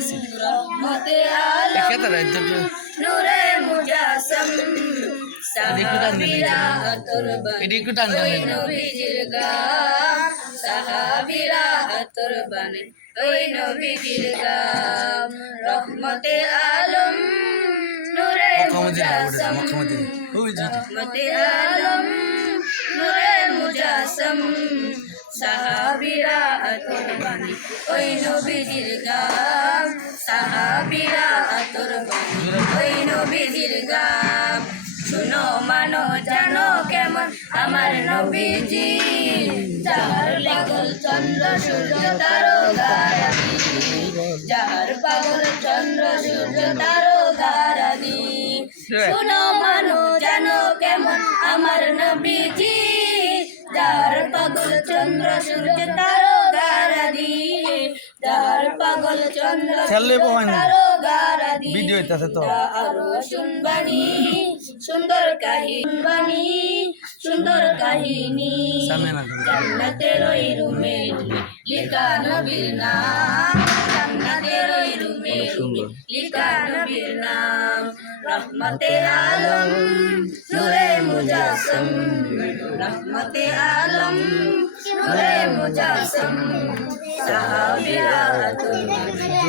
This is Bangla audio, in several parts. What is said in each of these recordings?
দেখছি রহমতে আলম নূরে মুজাসসাম সাহাবীরা আতরবানি ওই নবীজির গাম সাহাবীরা আতরবানি ওই নবীজির গাম রহমতে আলম নূরে মুজাসসাম রহমতে আলম নূরে মুজাসসাম সাহাবীরা আতরবানি ওই নবীজির গাম সাহাবীরা আতরবানি ওই নবীজির গাম শুনো মানো জানো কেমন আমার নবীজি যার পাগল চন্দ্র সূর্য তারকারানি যার পাগল চন্দ্র সূর্য তারকারানি শুনো মানো জানো কেমন আমার নবীজি যার পাগল চন্দ্র সূর্য তারকারানি যার পাগল চন্দ্র তারকারানি ভিডিও হইতাছে তো আরো শুনবানি সুন্দর কাহিনী সুন্দর কাহিনী জান্নাতের ওই রুমে লিখা নবীর নাম জান্নাতের ওই রুমে লিখা নবীর নাম রহমতে আলম নূরে মুজাসসাম রহমতে আলম নূরে মুজাসসাম সাহাবীরা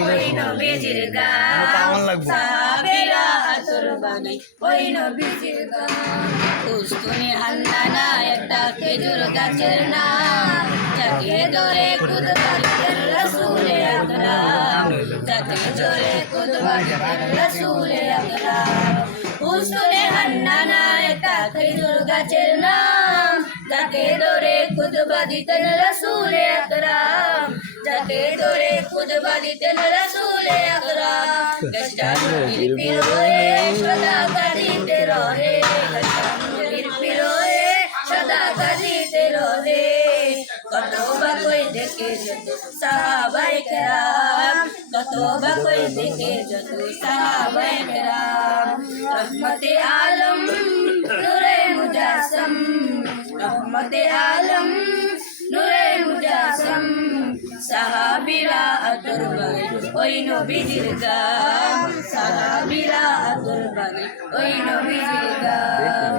ওই নবীজির গাম সাহাবীরা আতরবানি ওই নবীজির গাম উস্তুনি হান্নানা একটা খেজুর গাছের নাম যাকে ধরে খুদবা দিতেন রাসূলে আকরাম যাকে ধরে খুদবা দিতেন রাসূলে আকরাম উস্তুনি হান্নানা একটা খেজুর গাছের নাম যাকে ধরে খুদবা দিতেন রাসূলে আকরাম যাকে ধরে খুদবা দিতেন রাসূলে আকরাম গাছটা নবীর পীর হয়ে সদা কাঁদিতে রহে গাছটা নবীর পীর হয়ে সদা কাঁদিতে রহে কত বা কই দেখে যত সাহাবায়ে কেরাম কত বা কই দেখে যত সাহাবায়ে কেরাম রহমতে আলম নূরে মুজাসসাম রহমতে আলম নূরে মুজাসসাম সাহাবীরা আতরবানি ওই নবীজির গাম সাহাবীরা আতরবানি ওই নবীজির গাম